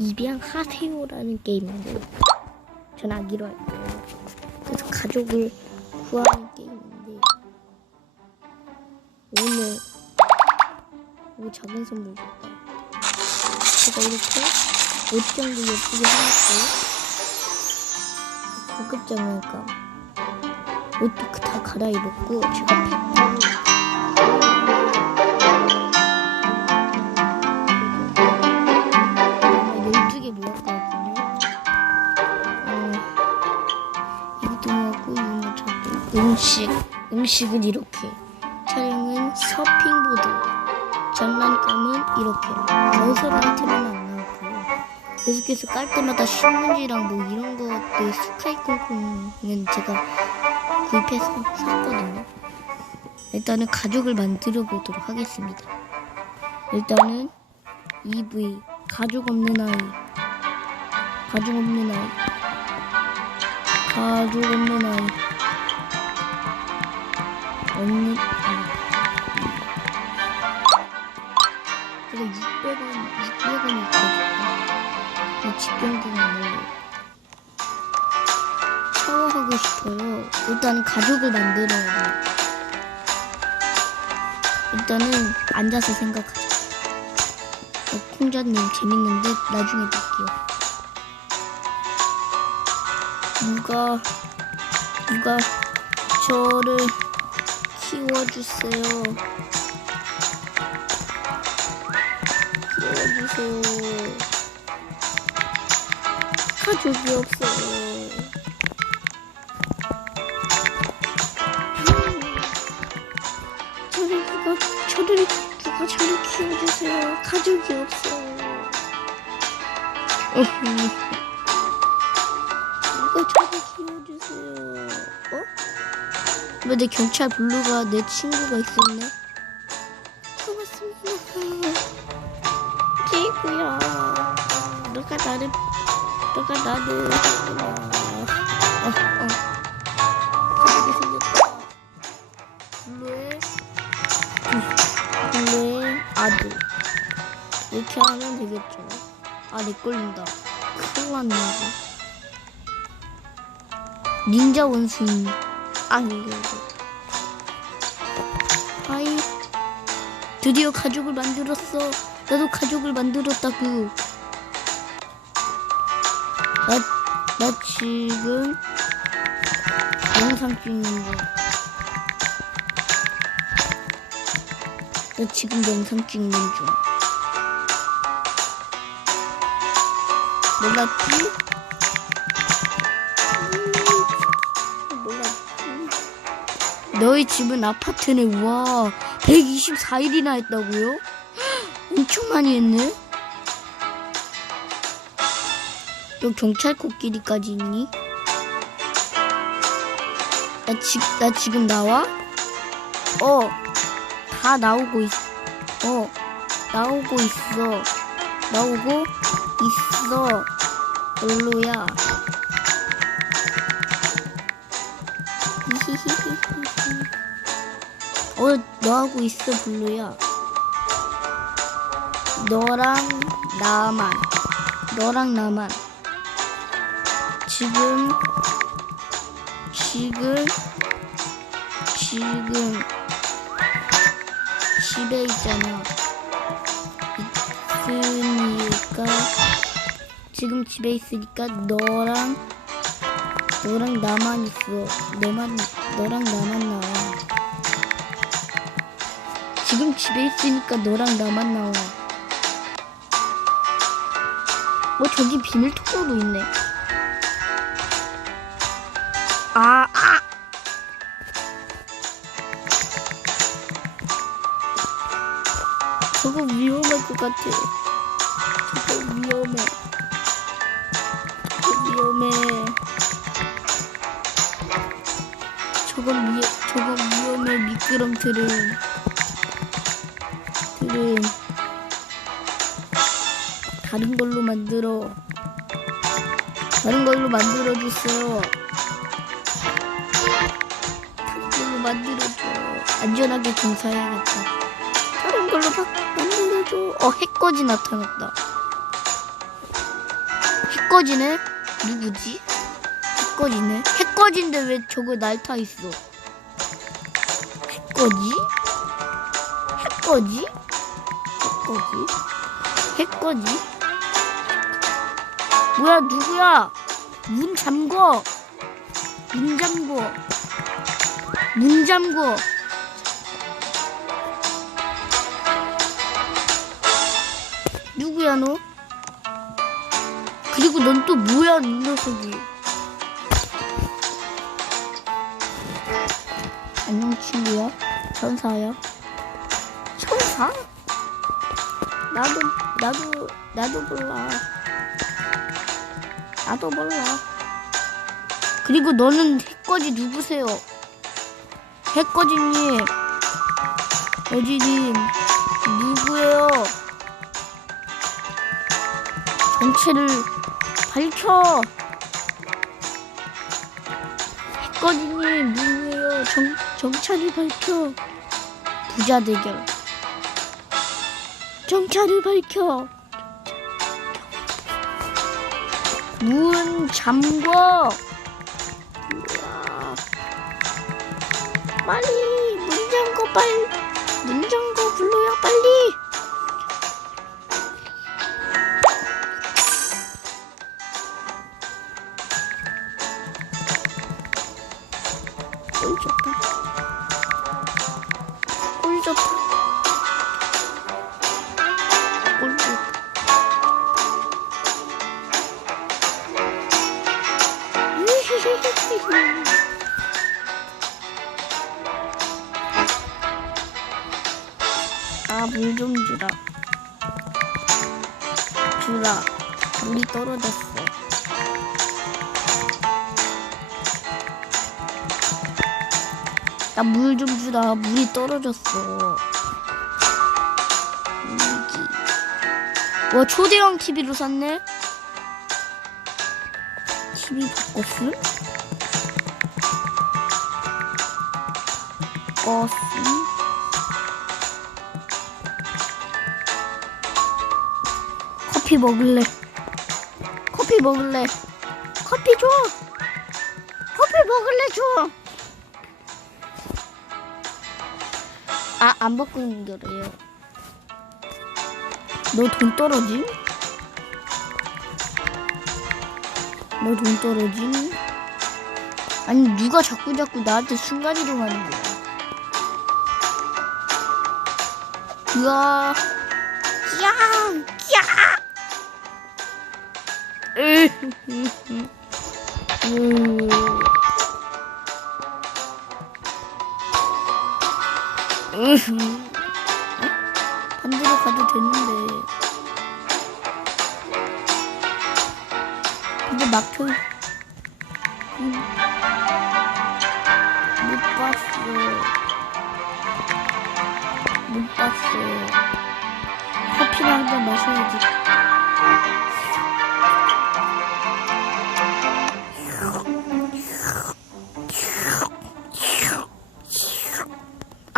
입양하세요라는 게임인데 전 아기로 할 거예요. 그래서 가족을 구하는 게임인데 오늘 오 작은 선물 줬다. 제가 이렇게 옷장도 예쁘게 해놨어요. 고급 장난감 옷도 그다 갈아입었고 제가 음식 음식은 이렇게 촬영은 서핑보드 장난감은 이렇게 건설 아이템은 안 나왔고요. 계속해서 깔 때마다 신문지랑 뭐 이런 것들 스카이콩콩은 제가 구입해서 샀거든요. 일단은 가족을 만들어 보도록 하겠습니다. 일단은 EV 가족 없는 아이 가족 없는 아이 가족 없는 아이 없는 아이 제가 600원 600원이 있거든요. 이 집경기는 뭘로 샤워하고 싶어요. 일단은 가족을 만들어야 돼요. 일단은 앉아서 생각하자 어, 콩자님 재밌는데 나중에 볼게요. 누가 누가 저를 키워주세요. 키워주세요. 가족이 없어요. 저를 누가 저를 누가 저를 키워주세요. 가족이 없어요. 왜 내 경찰 블루가 내 친구가 있었네? 고맙습니다. 친구야. 너가 나를 너가 나를. 어, 어. 아들. 이렇게 하면 되겠죠. 아, 렉 걸린다. 큰일 났네. 닌자 원숭이. 아, 이거, 이거. 하이. 드디어 가족을 만들었어. 나도 가족을 만들었다고. 나, 나 지금 영상 찍는 중. 나 지금 영상 찍는 중. 몰랐지? 너희 집은 아파트네. 와, 124일이나 했다고요? 엄청 많이 했네. 너 경찰 코끼리까지 있니? 나, 지, 나 지금 나와? 어, 다 나오고 있, 어, 나오고 있어. 나오고 있어. 별로야. 어, 너하고 있어, 블루야. 너랑 나만. 너랑 나만. 지금, 지금, 지금, 집에 있잖아. 있으니까, 지금 집에 있으니까 너랑, 너랑 나만 있어. 너만, 너랑 나만 나와. 지금 집에 있으니까 너랑 나만 나와. 어, 저기 비밀 통로도 있네. 아, 아! 저거 위험할 것 같아. 저거 위험해. 저건 위, 저건 위험해, 미끄럼틀은. 틀은. 다른 걸로 만들어. 다른 걸로 만들어 주세요. 다른 걸로 만들어줘. 안전하게 공사해야겠다. 다른 걸로 바, 만들어줘. 어, 해꺼지 나타났다. 해꺼지네? 누구지? 해꺼지네? 해꺼진데 왜 저거 날타 있어? 해꺼지? 해꺼지? 해꺼지? 해꺼지? 뭐야 누구야? 문 잠궈. 문 잠궈. 문 잠궈. 누구야 너? 그리고 넌 또 뭐야 이 녀석이? 안녕 친구야. 천사야. 천사? 나도 나도 나도 몰라. 나도 몰라. 그리고 너는 해꺼지 누구세요? 해꺼지님, 어지님 누구예요? 정체를 밝혀. 해꺼지님 누구예요? 정 정체를 밝혀. 부자 대결. 정체를 밝혀. 문 잠궈. 빨리 문 잠궈 빨리 문 잠궈 아, 물좀 주라. 주라. 물이 떨어졌어. 나 물 좀 주라. 물이 떨어졌어. 물기. 와, 초대형 TV로 샀네? TV 바꿨음? 껐음? 커피 먹을래. 커피 먹을래. 커피 줘. 커피 먹을래 줘. 아, 안 바꾸는 거래요. 너 돈 떨어짐? 너 돈 떨어짐? 아니, 누가 자꾸 자꾸 나한테 순간이동 하는 거야. 으아. 야! 야! 반대로 가도 되는데. 근데 막혀. 음. 못 봤어. 못 봤어. 커피를 한잔 마셔야지.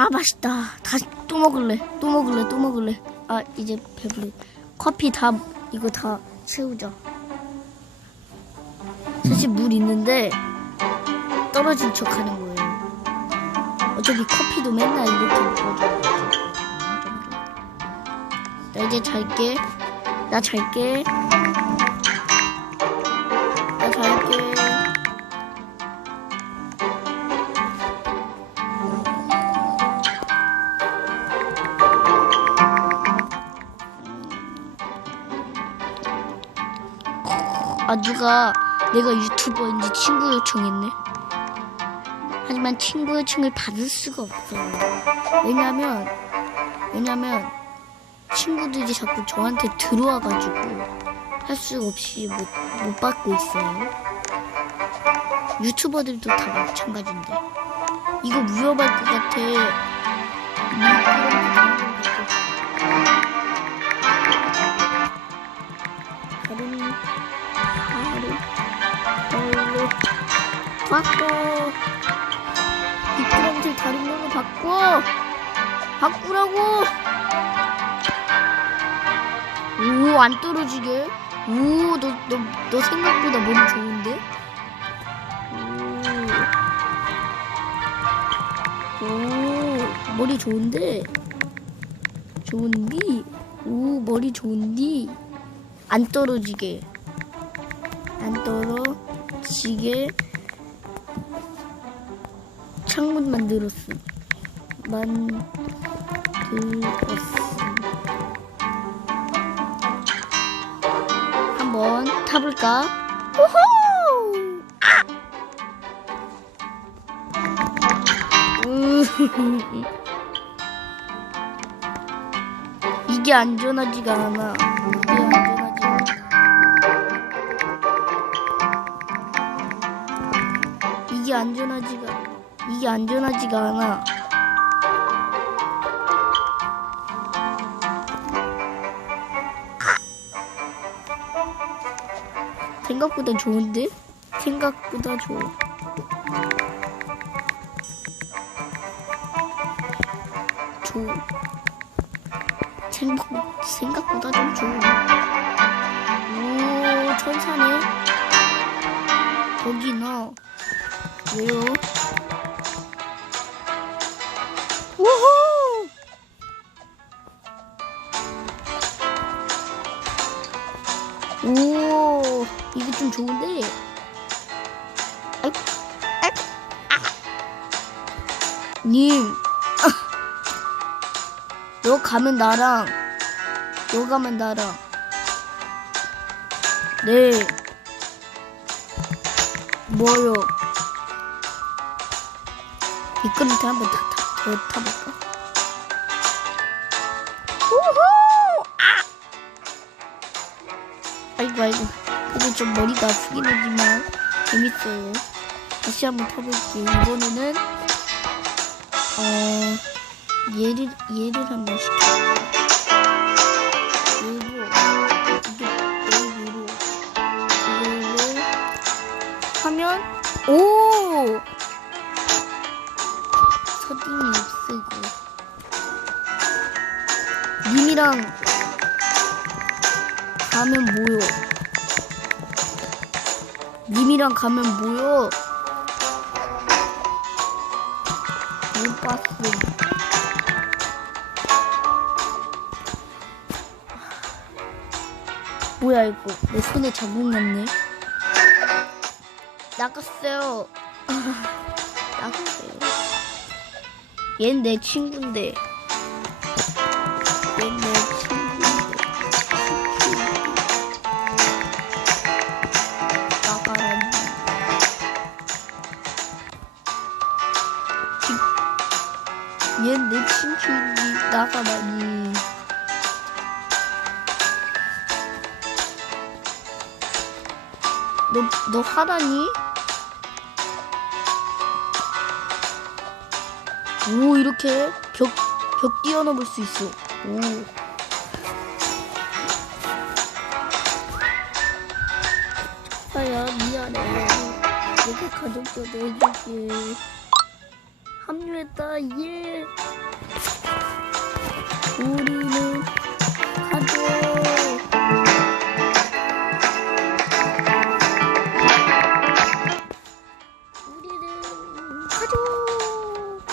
아 맛있다. 다시 또 먹을래. 또 먹을래. 또 먹을래. 아 이제 배불러. 커피 다 이거 다 채우자. 사실 물 있는데 떨어진 척 하는 거예요. 어차피 커피도 맨날 이렇게 먹어줘. 나 이제 잘게. 나 잘게. 아 누가 내가 유튜버인지 친구 요청했네. 하지만 친구 요청을 받을 수가 없어요. 왜냐면 왜냐면 친구들이 자꾸 저한테 들어와가지고 할 수 없이 못, 못 받고 있어요. 유튜버들도 다 마찬가지인데 이거 위험할 것 같아. 바꿔 미끄럼틀 다른 걸로 바꿔 바꾸라고 오안 떨어지게 오, 너, 너, 너 생각보다 머리 좋은데? 오, 오, 머리 좋은데? 좋은디? 오, 머리 좋은디? 안 떨어지게. 안 떨어지게. 창문 만들었음. 만들었음. 한번 타볼까? 우후! 아! 으, 이게 안전하지가 않아. 이게 안전하지가 않아. 이게 안전하지가 이게 안전하지가 않아. 생각보다 좋은데? 생각보다 좋아. 좋. 생각 생각보다 좀 좋아. 오 천사네. 거기 나 왜요? 우후! 오, 이거 좀 좋은데. 아이, 아이, 아. 님, 너 가면 나랑, 너 가면 나랑. 네. 뭐요? 미끄럼틀 한번 타, 타, 더 타볼까? 우후! 아! 아이고 아이고 그래도 좀 머리가 아프긴 하지만 재밌어요 다시 한번 타볼게요 이번에는 어 얘를 얘를 한번 시켜볼게요 님이랑 가면 뭐요? 님이랑 가면 뭐요? 못 봤어. 뭐야 이거? 내 손에 자국 났네. 나갔어요. 나갔어요. 얜 내 친구인데. 친구인데 나가라니. 너, 너 화나니? 오, 이렇게 벽, 벽 뛰어넘을 수 있어. 오. 아야, 미안해. 내가 가족도 내줄게. 합류했다, 예. 氷の角